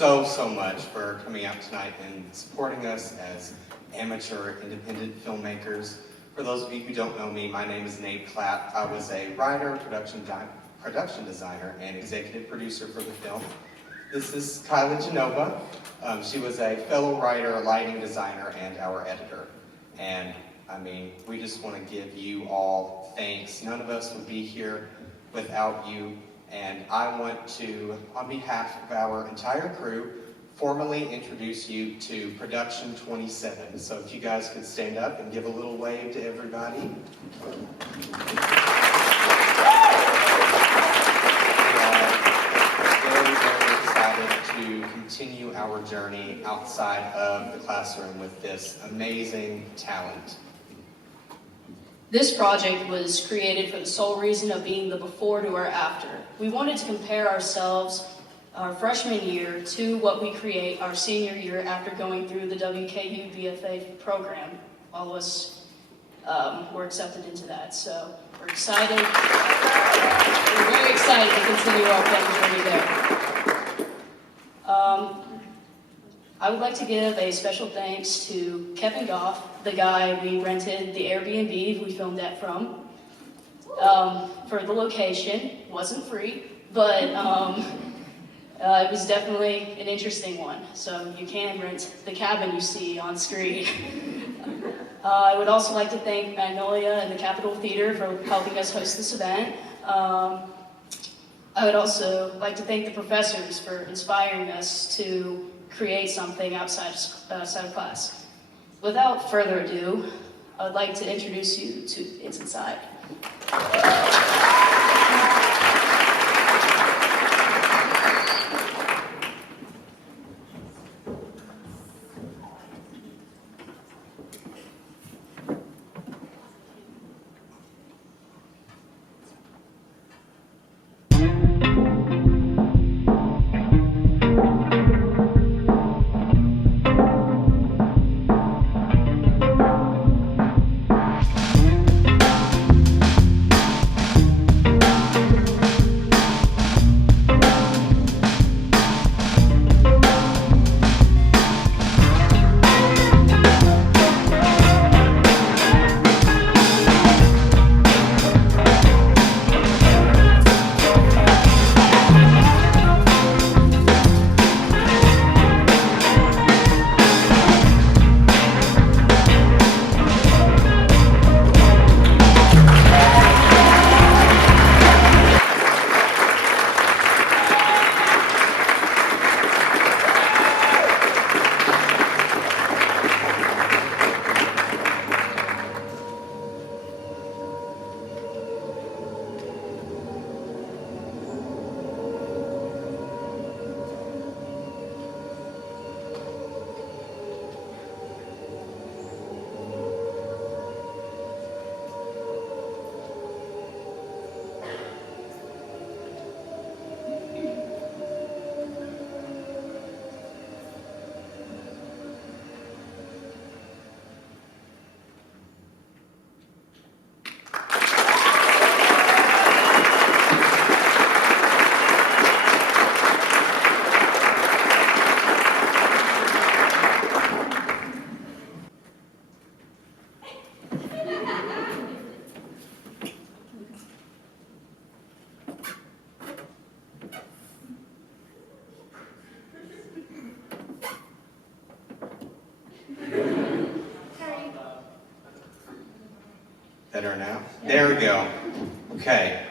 so much for coming out tonight and supporting us as amateur independent filmmakers. For those of you who don't know me, my name is Nate CLAPP. I was a writer, production designer, and executive producer for the film. This is KYLIE GENOVA. She was a fellow writer, lighting designer, and our editor. And I mean, we just want to give you all thanks. None of us would be here without you. And I want to, on behalf of our entire crew, formally introduce you to Production 27. So if you guys could stand up and give a little wave to everybody. We are very excited to continue our journey outside of the classroom with this amazing talent. This project was created for the sole reason of being the before to our after. We wanted to compare ourselves, our freshman year, to what we create our senior year after going through the WKU BFA program. All of us were accepted into that, so we're excited. We're very excited to continue our film journey there. I would like to give a special thanks to Kevin Goff, the guy we rented the Airbnb we filmed at from, for the location. It wasn't free, but it was definitely an interesting one. So you can rent the cabin you see on screen. I would also like to thank Magnolia and the Capitol Theater for helping us host this event. I would also like to thank the professors for inspiring us to create something outside of class. Without further ado, I would like to introduce you to It's Inside. Better now? There we go. Okay.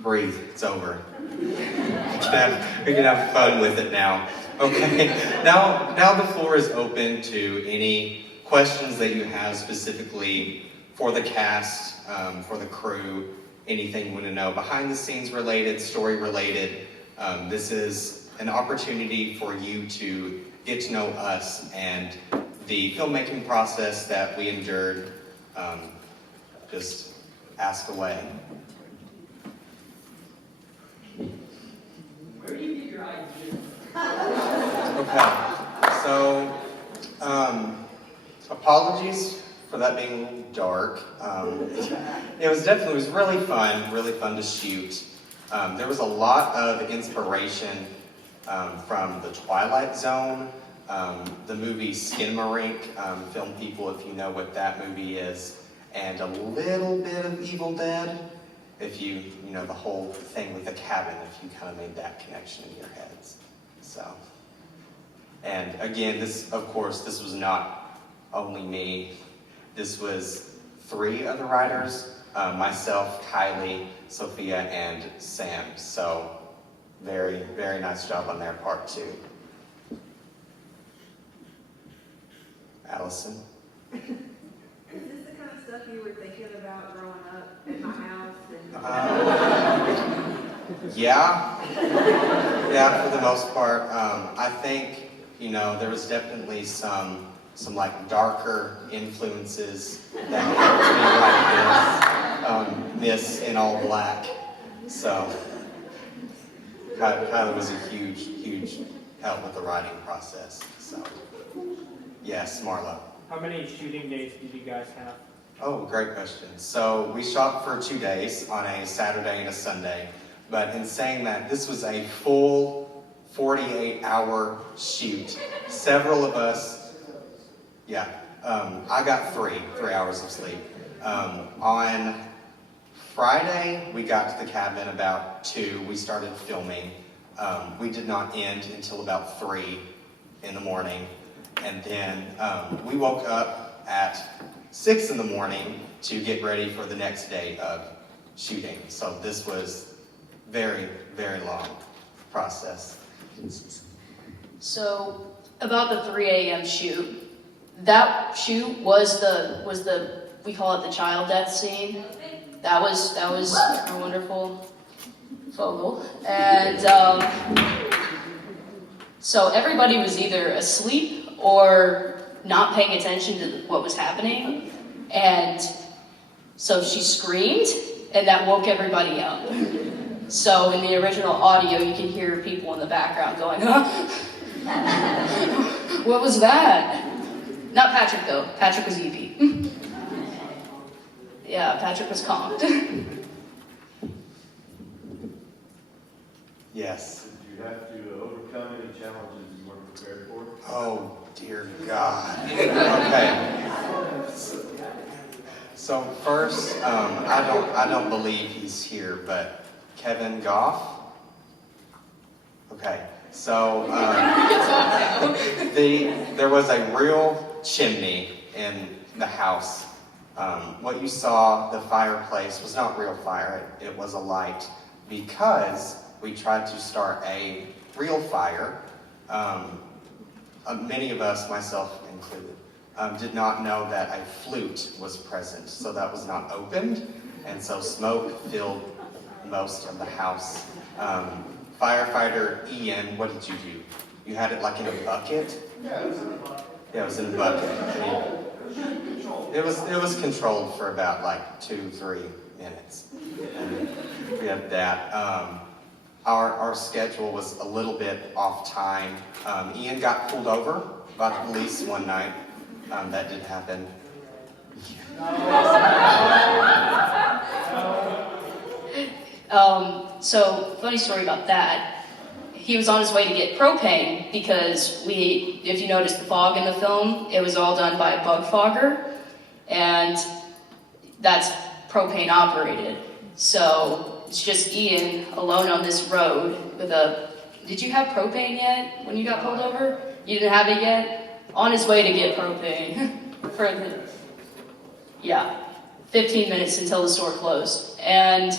Breathe. It's over. We can have fun with it now. Okay. Now the floor is open to any questions that you have specifically for the cast, for the crew, anything you want to know, behind the scenes related, story related. This is an opportunity for you to get to know us and the filmmaking process that we endured. Just ask away. Where do you get your ideas? Okay, so apologies for that being a little dark. It was really fun to shoot. There was a lot of inspiration from The Twilight Zone, the movie Skinamarink, film people if you know what that movie is, and a little bit of Evil Dead, if you know the whole thing with the cabin, if you kind of made that connection in your heads. So, and again, this, of course, this was not only me. This was 3 other writers, myself, KYLIE, SOPHIA, and Sam. So, very, very nice job on their part too. Allison? Is this the kind of stuff you were thinking about growing up at my house? Yeah. Yeah, for the most part. I think, there was definitely some like darker influences that helped me write this in all black. So, Kylie was a huge, huge help with the writing process. So, yes, Marlow. How many shooting days did you guys have? Oh, great question. So we shot for 2 days, on a Saturday and a Sunday. But in saying that, this was a full 48-hour shoot. Several of us, I got 3 hours of sleep. On Friday, we got to the cabin about 2. We started filming. We did not end until about 3 in the morning. And then we woke up at 6 in the morning to get ready for the next day of shooting. So this was very, very long process. So about the 3 a.m. shoot, that shoot was the we call it the child death scene. That was a wonderful photo, and so everybody was either asleep or not paying attention to what was happening, and so she screamed, and that woke everybody up. So in the original audio, you can hear people in the background going, huh? What was that? Not Patrick, though. Patrick was EP. Yeah, Patrick was calmed. Yes. Did you have to overcome any challenges you weren't prepared for? Oh, dear God. Okay. So first, I don't believe he's here, but Kevin Goff. Okay. So there was a real chimney in the house. What you saw, the fireplace, was not real fire. It was a light because we tried to start a real fire. Many of us, myself included, did not know that a flute was present, so that was not opened, and so smoke filled most of the house. Firefighter Ian, what did you do? You had it like in a bucket? Yeah, it was in a bucket. Yeah, it was in a bucket. It was controlled for about like 2-3 minutes. And we had that. Our schedule was a little bit off time. Ian got pulled over by the police one night. That did happen. So, funny story about that. He was on his way to get propane because if you notice the fog in the film, it was all done by a bug fogger, and that's propane operated. So it's just Ian alone on this road with did you have propane yet when you got pulled over? You didn't have it yet? On his way to get propane. 15 minutes until the store closed. And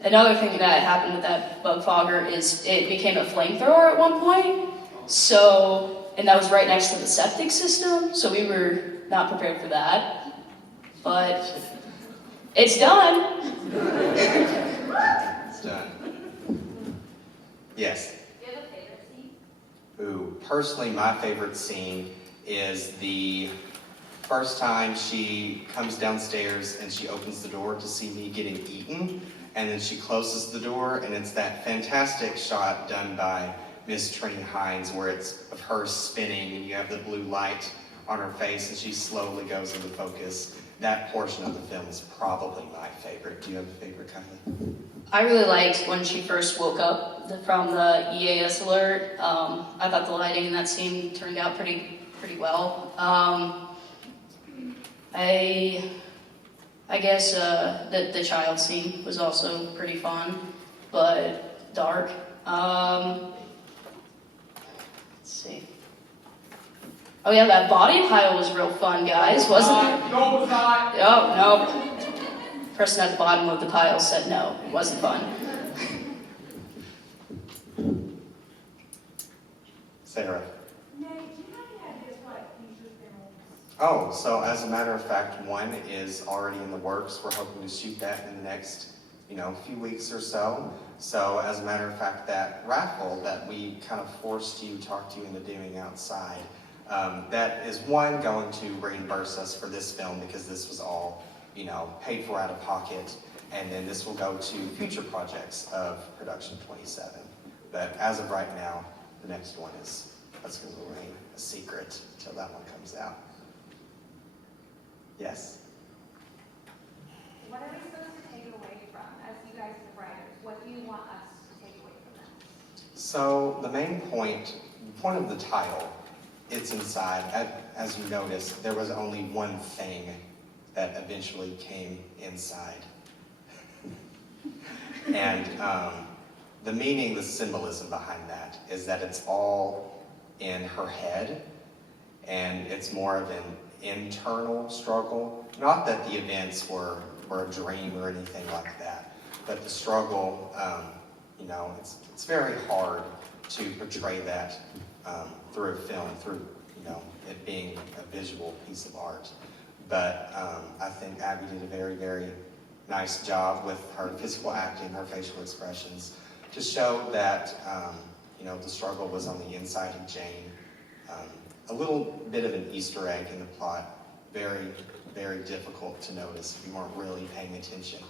another thing that happened with that bug fogger is it became a flamethrower at one point. So, and that was right next to the septic system, so we were not prepared for that. But it's done. It's done. Yes? Do you have a favorite scene? Ooh, personally, my favorite scene is the first time she comes downstairs and she opens the door to see me getting eaten, and then she closes the door, and it's that fantastic shot done by Miss Trini Hines where it's of her spinning and you have the blue light on her face and she slowly goes into focus. That portion of the film is probably my favorite. Do you have a favorite, Kylie? I really liked when she first woke up from the EAS alert. I thought the lighting in that scene turned out pretty well. I guess the child scene was also pretty fun, but dark. Let's see. Oh yeah, that body pile was real fun, guys, wasn't it? No, it was not. Oh, no. Person at the bottom of the pile said no, it wasn't fun. Sarah. Nate, do you have any ideas what future films? Oh, so as a matter of fact, one is already in the works. We're hoping to shoot that in the next, few weeks or so. So as a matter of fact, that raffle that we kind of talked you into doing outside, that is one going to reimburse us for this film because this was all, paid for out of pocket. And then this will go to future projects of Production 27. But as of right now, the next one that's going to remain a secret until that one comes out. Yes? What are we supposed to take away from, as you guys as writers? What do you want us to take away from that? So the main point of the title, it's inside. As you notice, there was only one thing that eventually came inside. And the meaning, the symbolism behind that is that it's all in her head, and it's more of an internal struggle. Not that the events were a dream or anything like that, but the struggle, it's very hard to portray that through a film, through it being a visual piece of art. But I think Abby did a very, very nice job with her physical acting, her facial expressions, to show that the struggle was on the inside of Jane. A little bit of an Easter egg in the plot, very, very difficult to notice if you weren't really paying attention.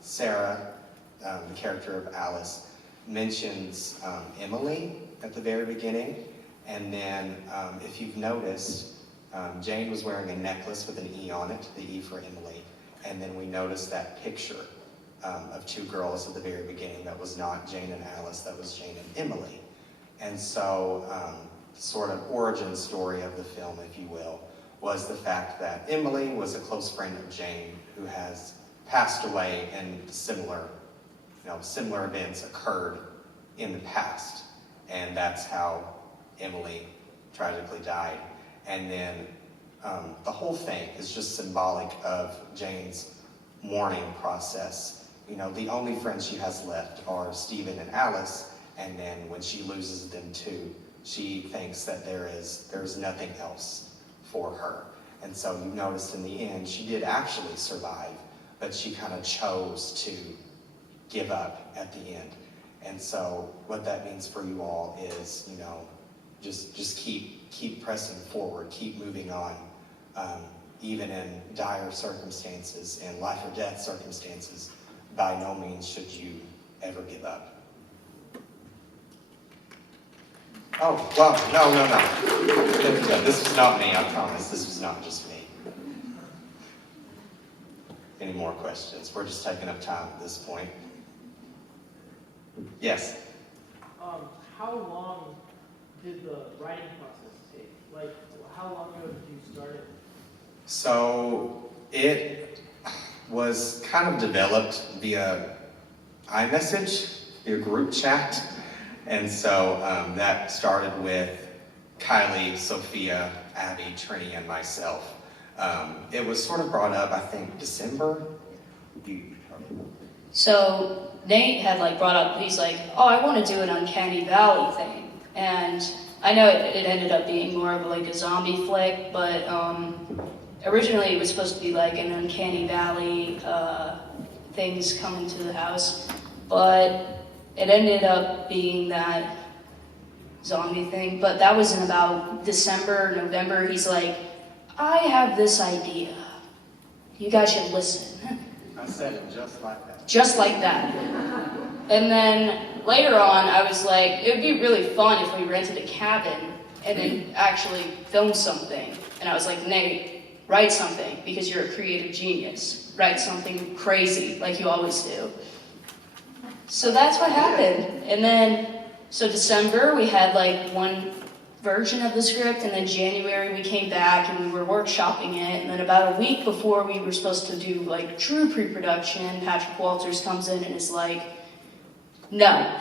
Sarah, the character of Alice, mentions Emily at the very beginning, and then if you've noticed, Jane was wearing a necklace with an E on it, the E for Emily, and then we noticed that picture of two girls at the very beginning that was not Jane and Alice, that was Jane and Emily. And so, sort of origin story of the film, if you will, was the fact that Emily was a close friend of Jane who has passed away, and similar events occurred in the past. And that's how Emily tragically died. And then the whole thing is just symbolic of Jane's mourning process. The only friends she has left are Stephen and Alice, and then when she loses them too, she thinks that there's nothing else for her. And so you noticed in the end, she did actually survive, but she kind of chose to give up at the end. And so what that means for you all is, just keep pressing forward, keep moving on, even in dire circumstances, in life or death circumstances. By no means should you ever give up. Oh, well, no. This was not me, I promise. This was not just me. Any more questions? We're just taking up time at this point. Yes? How long did the writing process take? Like, how long ago did you start it? So, it was kind of developed via iMessage, via group chat. And so that started with KYLIE, SOPHIA, Abby, Trini, and myself. It was sort of brought up, I think, December. So Nate had brought up, he's like, oh, I want to do an Uncanny Valley thing. And I know it ended up being more of a zombie flick, but originally it was supposed to be an Uncanny Valley, things coming to the house. But it ended up being that zombie thing, but that was in about December, November. He's like, I have this idea. You guys should listen. I said it just like that. Just like that. And then later on, I was like, it would be really fun if we rented a cabin and then actually filmed something. And I was like, Nate, write something because you're a creative genius. Write something crazy like you always do. So that's what happened. And then, so December, we had like one version of the script, and then January we came back and we were workshopping it, and then about a week before we were supposed to do like true pre-production, Patrick Walters comes in and is like, no,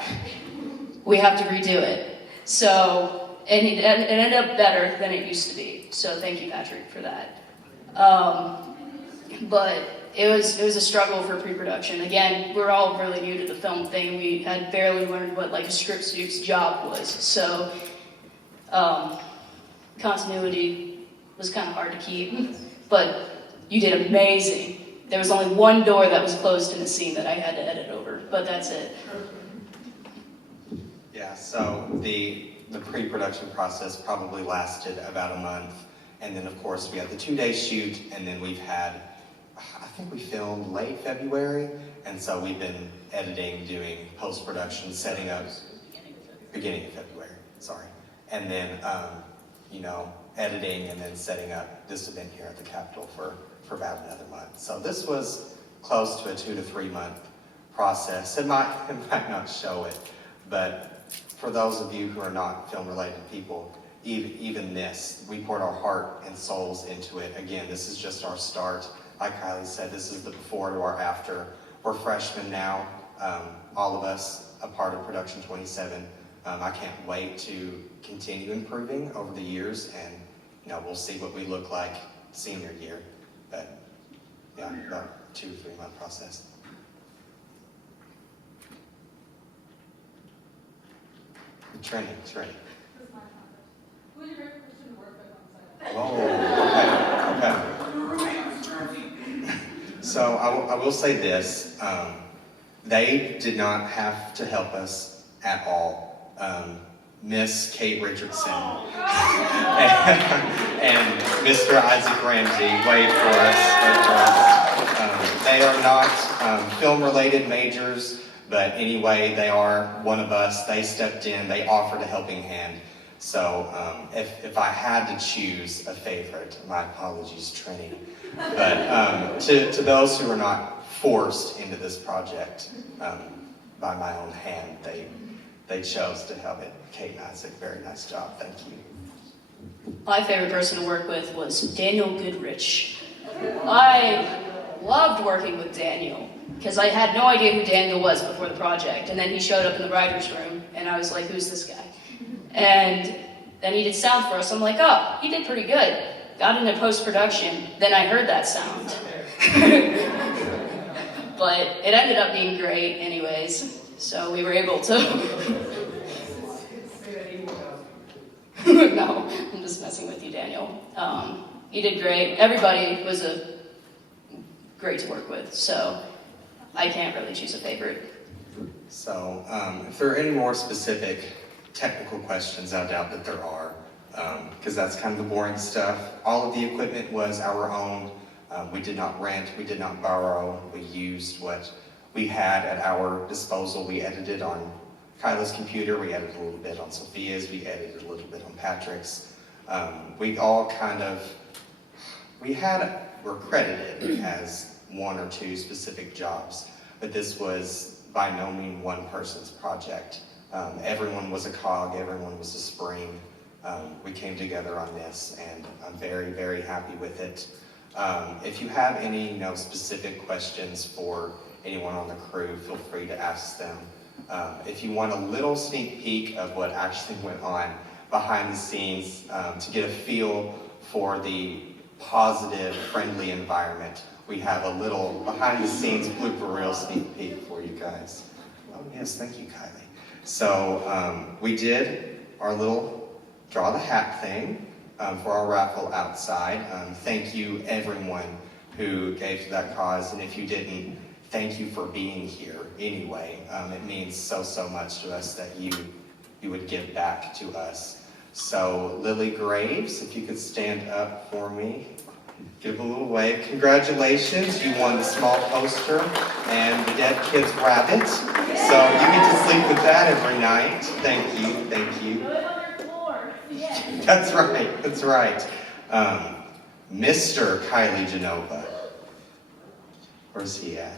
we have to redo it. So, and it ended up better than it used to be. So thank you, Patrick, for that. But it was a struggle for pre-production. Again, we're all really new to the film thing. We had barely learned what like a script student's job was. So continuity was kind of hard to keep, but you did amazing. There was only one door that was closed in the scene that I had to edit over, but that's it. Yeah, so the pre-production process probably lasted about a month. And then of course we had the 2-day shoot, and then we've had, I think we filmed late February. And so we've been editing, doing post-production, setting up, beginning of February, sorry. And then, you know, editing and then setting up this event here at the Capitol for about another month. So this was close to a 2 to 3 month process. It might not show it, but for those of you who are not film-related people, even this, we poured our heart and souls into it. Again, this is just our start. Like Kylie said, this is the before to our after. We're freshmen now, all of us, a part of Production 27. I can't wait to continue improving over the years, and you know, we'll see what we look like senior year. But yeah, about 2 to 3 month process. Training. Who's your favorite person to work with on set? Oh, okay. So I will say this, they did not have to help us at all. Miss Kate Richardson and Mr. Isaac Ramsey wait for us. They are not film-related majors, but anyway, they are one of us. They stepped in, they offered a helping hand. So if I had to choose a favorite, my apologies, Trini. But to those who are not forced into this project by my own hand, they chose to help it. Kate and Isaac, very nice job, thank you. My favorite person to work with was Daniel Goodrich. I loved working with Daniel, because I had no idea who Daniel was before the project, and then he showed up in the writer's room, and I was like, who's this guy? And then he did sound for us. I'm like, oh, he did pretty good. Got into post-production, then I heard that sound. But it ended up being great anyways, so we were able to... No, I'm just messing with you, Daniel. You did great. Everybody was great to work with, so I can't really choose a favorite. So if there are any more specific technical questions, I doubt that there are, because that's kind of the boring stuff. All of the equipment was our own. We did not rent, we did not borrow. We used what we had at our disposal. We edited on Kylie's computer, we edited a little bit on SOPHIA's, we edited a little bit on Patrick's. We all kind of, we're credited as 1 or 2 specific jobs, but this was by no means one person's project. Everyone was a cog, everyone was a spring. We came together on this, and I'm very, very happy with it. If you have any specific questions for anyone on the crew, feel free to ask them. If you want a little sneak peek of what actually went on behind the scenes, to get a feel for the positive, friendly environment, we have a little behind the scenes blooper reel sneak peek for you guys. Oh yes, thank you, Kylie. So we did our little draw the hat thing for our raffle outside. Thank you everyone who gave to that cause, and if you didn't, thank you for being here anyway. It means so much to us that you would give back to us. So Lily Graves, if you could stand up for me, give a little wave. Congratulations, you won the small poster and the Dead Kids Rabbit. So you get to sleep with that every night. Thank you, thank you. That's right. Mr. Kylie Genova. Where's he at?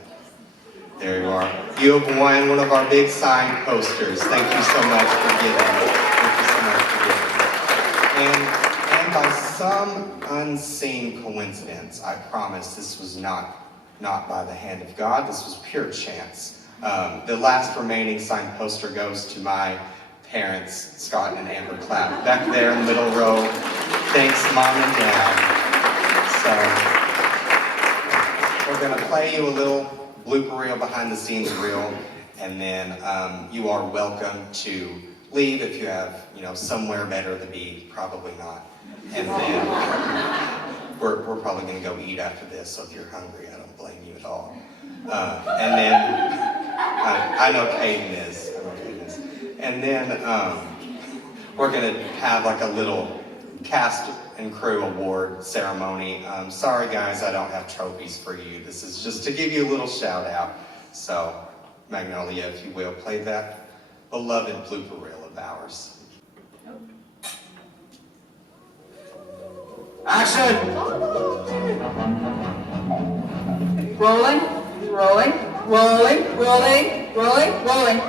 There you are. You have won one of our big sign posters. Thank you so much for giving. Thank you so much for giving. And by some unseen coincidence, I promise this was not by the hand of God. This was pure chance. The last remaining signed poster goes to my parents, Scott and Amber Clapp, back there in the middle row. Thanks, Mom and Dad. So we're going to play you a little blooper reel, behind the scenes reel, and then you are welcome to leave if you have, somewhere better to be. Probably not. And then we're probably going to go eat after this, so if you're hungry, I don't blame you at all. And then I know Caden is. And then we're going to have like a little cast and crew award ceremony. Sorry guys, I don't have trophies for you. This is just to give you a little shout out. So, Magnolia, if you will, play that beloved blooper reel of ours. Action! Rolling, rolling, rolling, rolling, rolling, rolling.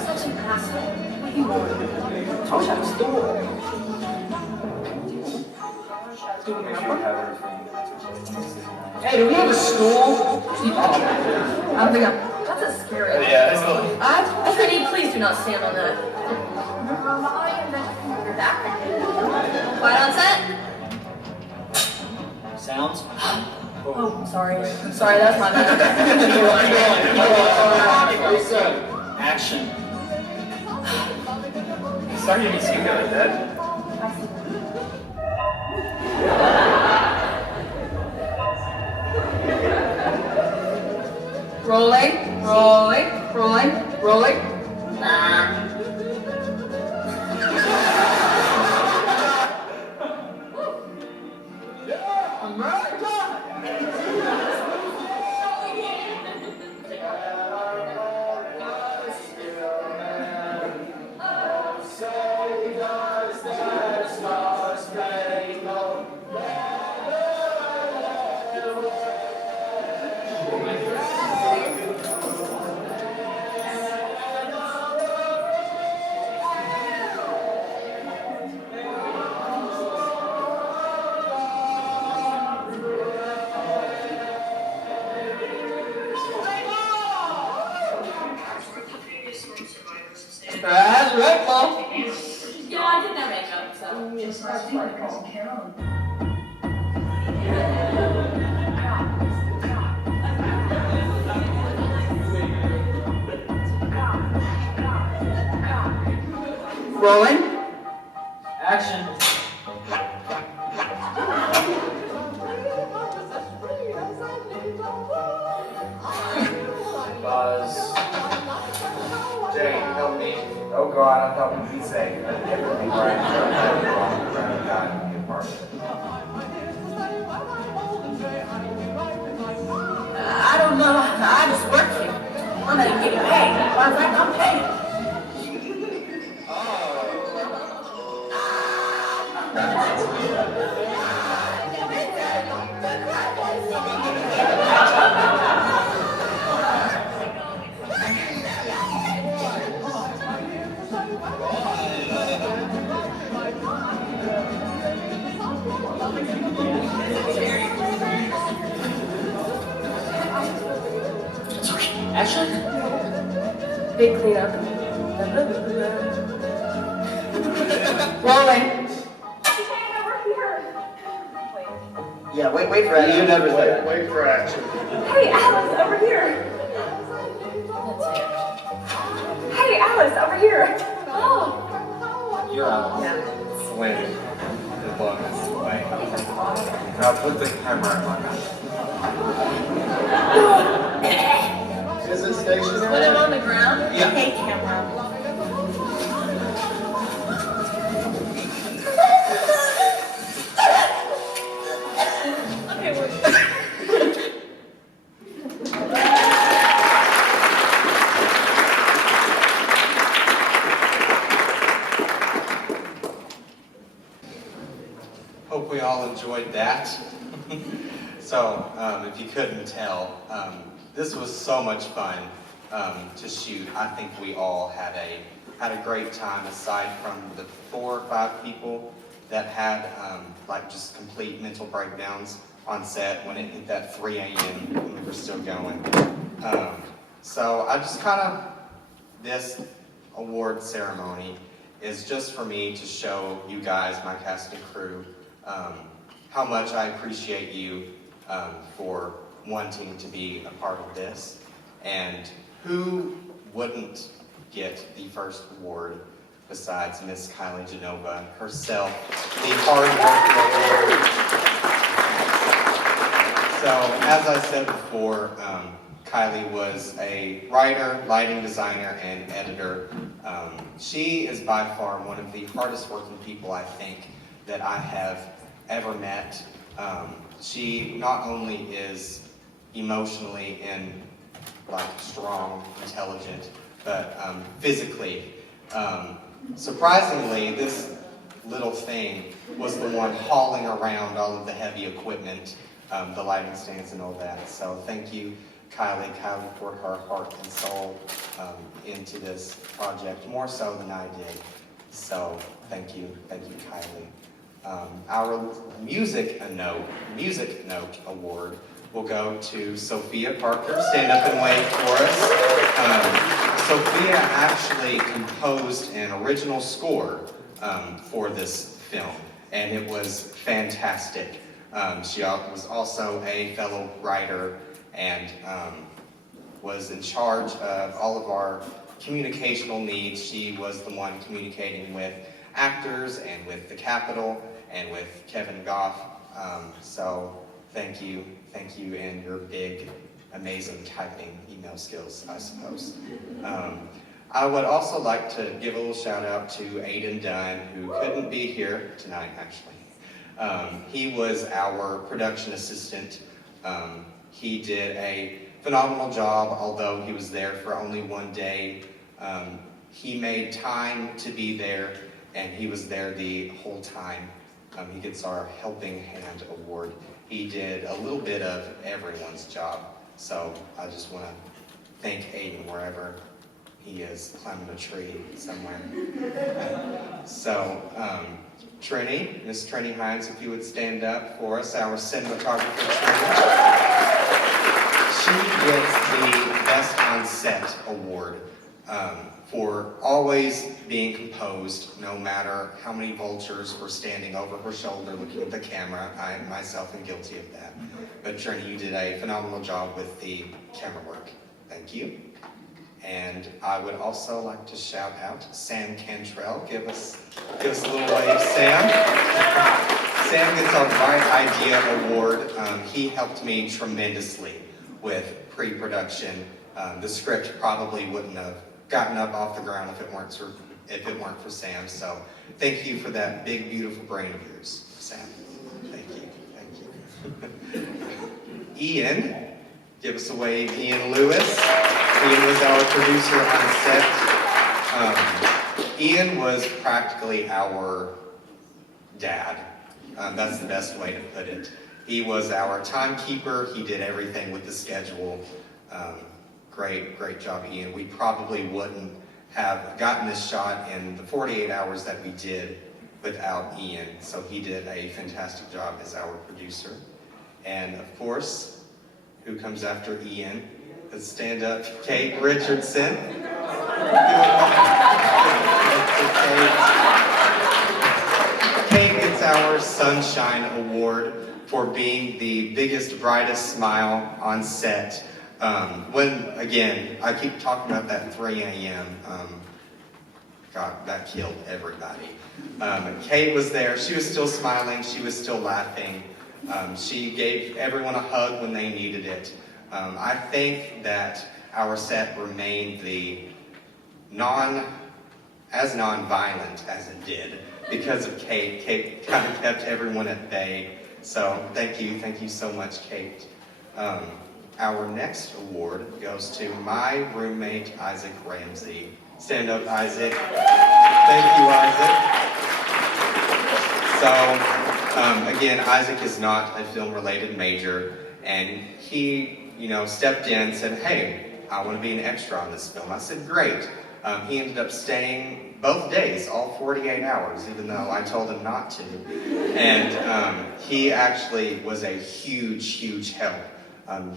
Such an asshole. What do you want? Told you I was stool. Hey, do we have a stool? I'm thinking, that's a scary. Yeah, it's a little. Trinity, please do not stand on that. You're back. Quiet on set. Sounds? Oh, I'm sorry. I'm sorry, that's my bad. Very good. Action. Sorry you didn't see me like that. Rolling, rolling, rolling, rolling. That's right, Paul. Yeah, I did that makeup, so. Just last week, rolling. Action. Buzz. Jane, help me. Oh God, I'm helping you say everything right. God, be a part of it. I don't know. I just work here. I'm not even getting paid. Matter of fact, I'm paid. Action. Big cleanup. Rolling. Yeah, wait for action. You never say. Wait for action. Hey, Alice, over here. Hey, Alice, over here. Oh. You're out. Slim. The look is away. Now put the camera in my mouth. Is it stationary? Put him on the ground. Yeah. Hey, camera. Hope we all enjoyed that. So, if you couldn't tell, this was so much fun to shoot. I think we all had a great time, aside from the 4 or 5 people that had like just complete mental breakdowns on set when it hit that 3 a.m. and we were still going. So I just this award ceremony is just for me to show you guys, my cast and crew, how much I appreciate you for wanting to be a part of this. And who wouldn't get the first award besides Miss KYLIE GENOVA herself, the hard work award. So, as I said before, KYLIE was a writer, lighting designer, and editor. She is by far one of the hardest working people I think that I have ever met. She not only is emotionally and strong, intelligent, but physically. Surprisingly, this little thing was the one hauling around all of the heavy equipment, the lighting stands and all that. So thank you, KYLIE. KYLIE poured her heart and soul into this project, more so than I did. So thank you, KYLIE. Our music note award will go to Sophia Parker. Stand up and wave for us. Sophia actually composed an original score for this film, and it was fantastic. She was also a fellow writer and was in charge of all of our communicational needs. She was the one communicating with actors and with the Capitol and with Kevin Goff. So thank you, and your big, amazing typing email skills, I suppose. I would also like to give a little shout out to Aiden Dunn, who couldn't be here tonight, actually. He was our production assistant. He did a phenomenal job, although he was there for only 1 day. He made time to be there, and he was there the whole time. He gets our Helping Hand Award. He did a little bit of everyone's job. So I just want to thank Aiden wherever he is, climbing a tree somewhere. So, Trini, Miss Trini Hines, if you would stand up for us, our cinematographer Trini. She gets the Best on Set award for always being composed, no matter how many vultures were standing over her shoulder looking at the camera. I myself am guilty of that. But Trini, you did a phenomenal job with the camera work. Thank you. And I would also like to shout out Sam Cantrell. Give us a little wave, Sam. Sam gets our Bright Idea Award. He helped me tremendously with pre-production. The script probably wouldn't have gotten up off the ground if it weren't for Sam. So thank you for that big, beautiful brain of yours, Sam. Thank you. Ian, give us a wave, Ian Lewis. Ian was our producer on set. Ian was practically our dad. That's the best way to put it. He was our timekeeper. He did everything with the schedule. Great job, Ian. We probably wouldn't have gotten this shot in the 48 hours that we did without Ian. So he did a fantastic job as our producer. And of course, who comes after Ian? Let's stand up, Kate Richardson. Kate gets our Sunshine Award for being the biggest, brightest smile on set. Again, I keep talking about that 3 a.m. God, that killed everybody. Kate was there. She was still smiling. She was still laughing. She gave everyone a hug when they needed it. I think that our set remained as non-violent as it did because of Kate. Kate kind of kept everyone at bay. So thank you so much, Kate. Our next award goes to my roommate, Isaac Ramsey. Stand up, Isaac. Thank you, Isaac. So, again, Isaac is not a film-related major, and he, stepped in and said, hey, I want to be an extra on this film. I said, great. He ended up staying both days, all 48 hours, even though I told him not to. And he actually was a huge, huge help.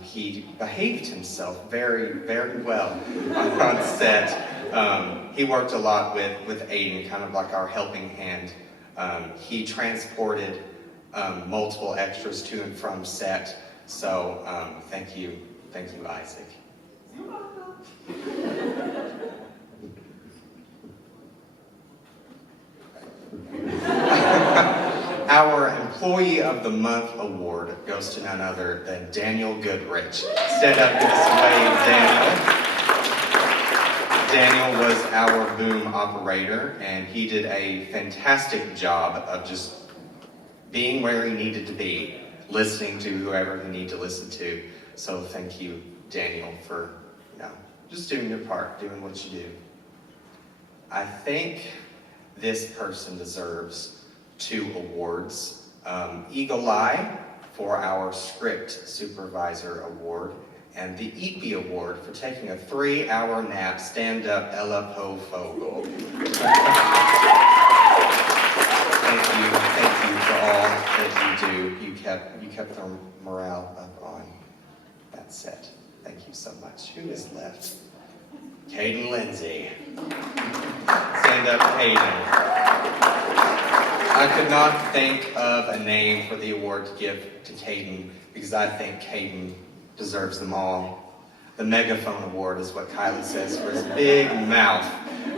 He behaved himself very, very well on set. He worked a lot with Aiden, kind of like our helping hand. He transported multiple extras to and from set. So thank you, Isaac. Our Employee of the Month award goes to none other than Daniel Goodrich. Stand up, give us a wave, Daniel. Daniel was our boom operator, and he did a fantastic job of just being where he needed to be, listening to whoever he needed to listen to. So thank you, Daniel, for just doing your part, doing what you do. I think this person deserves 2 awards. Eagle Eye for our Script Supervisor Award, and the EP Award for taking a 3-hour nap. Stand up, Ella Poe Fogel. Thank you for all that you do. You kept our morale up on that set. Thank you so much. Who is left? Caden Lindsay. Stand up, Caden. I could not think of a name for the award to give to Caden because I think Caden deserves them all. The Megaphone Award is what KYLIE says for his big mouth,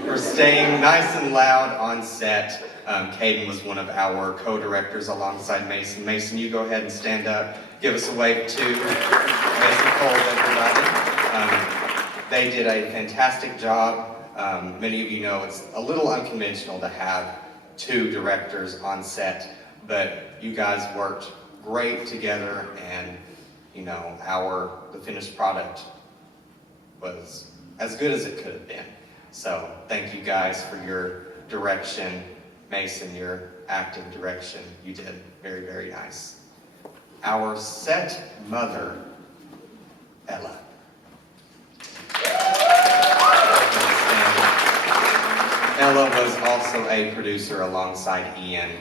for staying nice and loud on set. Caden was one of our co-directors alongside Mason. Mason, you go ahead and stand up. Give us a wave too. Mason Cole, everybody. They did a fantastic job. Many of you know it's a little unconventional to have 2 directors on set, but you guys worked great together, and the finished product was as good as it could have been. So thank you guys for your direction. Mason, your acting direction, you did very, very nice. Our set mother, Ella. Ella was also a producer alongside Ian.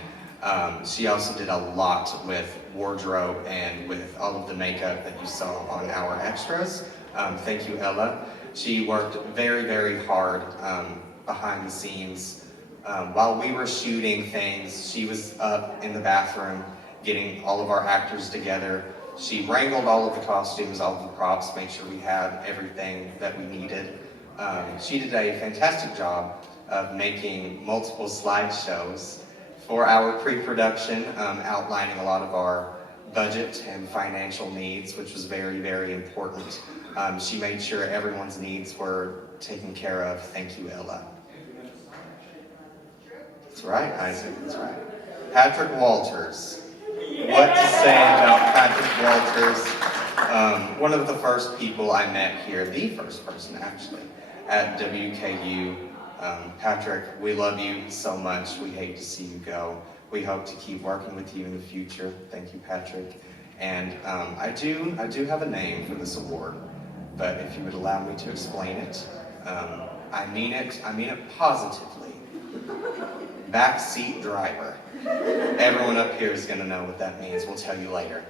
She also did a lot with wardrobe and with all of the makeup that you saw on our extras. Thank you, Ella. She worked very, very hard behind the scenes. While we were shooting things, she was up in the bathroom getting all of our actors together. She wrangled all of the costumes, all of the props, made sure we had everything that we needed. She did a fantastic job of making multiple slideshows for our pre-production, outlining a lot of our budget and financial needs, which was very, very important. She made sure everyone's needs were taken care of. Thank you, Ella. That's right, Isaac, that's right. Patrick Walters. What to say about Patrick Walters? One of the first people I met here, the first person actually, at WKU. Patrick, we love you so much. We hate to see you go. We hope to keep working with you in the future. Thank you, Patrick. And I do have a name for this award, but if you would allow me to explain it, I mean it positively. Backseat driver. Everyone up here is going to know what that means. We'll tell you later.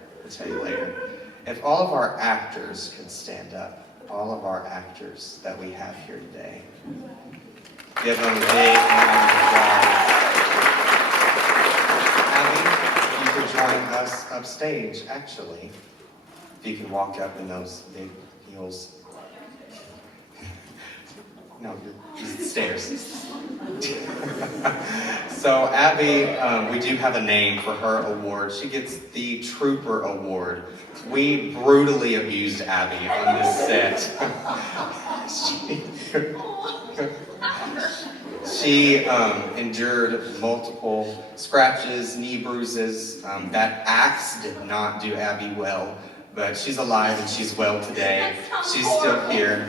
If all of our actors could stand up, all of our actors that we have here today, give them a big round of applause. Abby, you could join us upstage, actually. If you can walk up in those big heels. No, you're stairs. So Abby, we do have a name for her award. She gets the Trooper Award. We brutally abused Abby on this set. She endured multiple scratches, knee bruises. That axe did not do Abby well, but she's alive and she's well today. She's still here.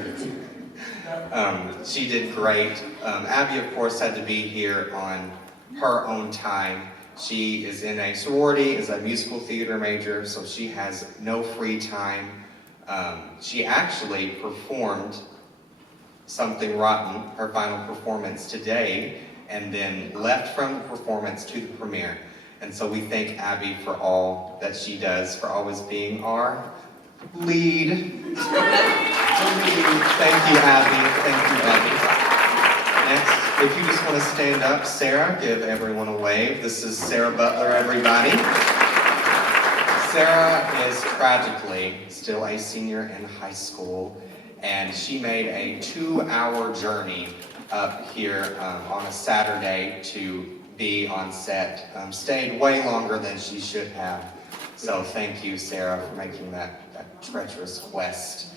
She did great. Abby, of course, had to be here on her own time, She is in a sorority, is a musical theater major, so she has no free time. She actually performed Something Rotten, her final performance today, and then left from the performance to the premiere. And so we thank Abby for all that she does, for always being our lead. Thank you, Abby. Thank you, Abby. Next, if you just want to stand up, Sarah, give everyone a wave. This is Sarah Butler, everybody. Sarah is tragically still a senior in high school, and she made a 2-hour journey up here on a Saturday to be on set. Stayed way longer than she should have. So thank you, Sarah, for making that treacherous quest.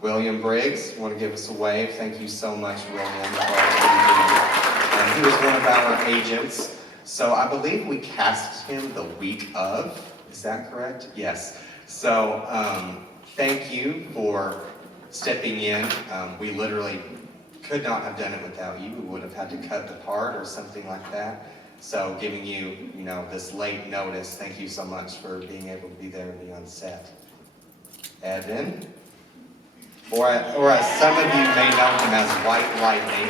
William Briggs, you want to give us a wave? Thank you so much, William, for all that you do. He was one of our agents. So I believe we cast him the week of. Is that correct? Yes. So thank you for stepping in. We literally could not have done it without you. We would have had to cut the part or something like that. So giving you, this late notice, thank you so much for being able to be there and be on set. Evan, or as some of you may know him as White Lightning,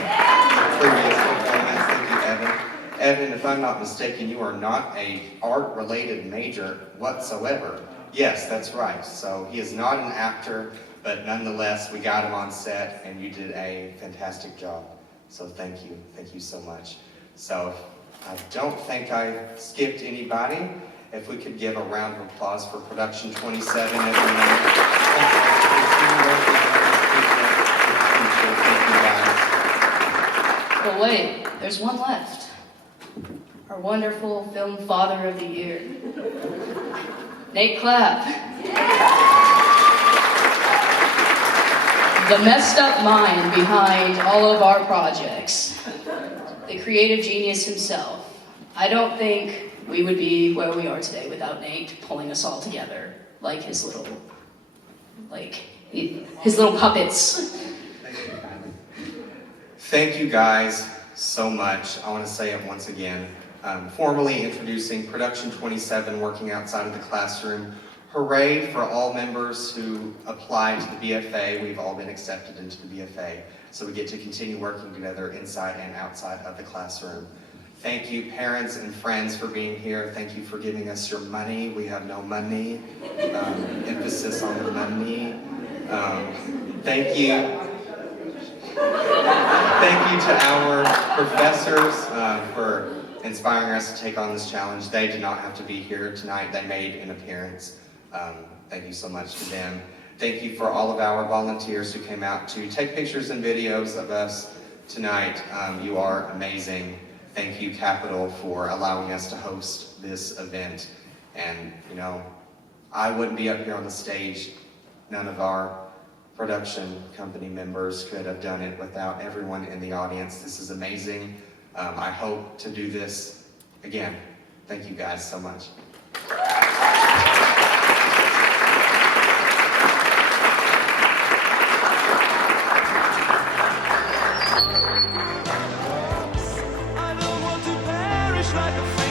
previous performance. Thank you, Evan. Evan, if I'm not mistaken, you are not a art-related major whatsoever. Yes, that's right. So he is not an actor, but nonetheless, we got him on set, and you did a fantastic job. So thank you so much. So I don't think I skipped anybody. If we could give a round of applause for Production 27, everyone. But wait, there's one left. Our wonderful film father of the year, Nate Clapp. The messed up mind behind all of our projects. The creative genius himself. I don't think we would be where we are today without Nate pulling us all together like his little puppets. Thank you guys so much. I want to say it once again. Formally introducing Production 27, working outside of the classroom. Hooray for all members who applied to the BFA. We've all been accepted into the BFA. So we get to continue working together inside and outside of the classroom. Thank you, parents and friends, for being here. Thank you for giving us your money. We have no money. Emphasis on the money. Thank you. Thank you to our professors for inspiring us to take on this challenge. They did not have to be here tonight. They made an appearance. Thank you so much to them. Thank you for all of our volunteers who came out to take pictures and videos of us tonight. You are amazing. Thank you, Capitol, for allowing us to host this event. And, I wouldn't be up here on the stage. None of our production company members could have done it without everyone in the audience. This is amazing. I hope to do this again. Thank you guys so much. I don't want to perish like a